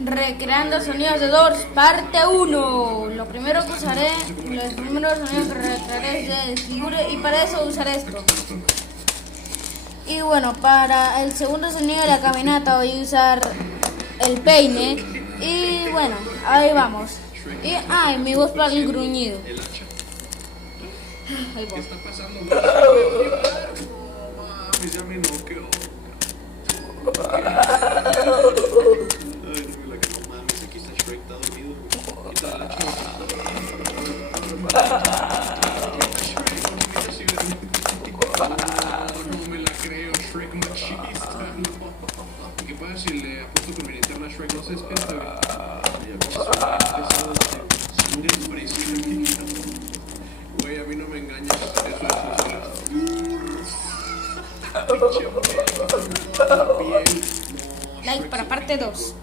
Recreando sonidos de Doors, parte 1. Los primeros sonidos que recrearé es de Figure y para eso usaré esto. Y bueno, para el segundo sonido de la caminata voy a usar el peine. Y bueno, ahí vamos. Y mi voz para el gruñido. Ahí va. ¿Qué pasa si le apuesto con mi linterna Shrek? No se despierta, güey. A mí no me engañas. Eso es Like para parte 2.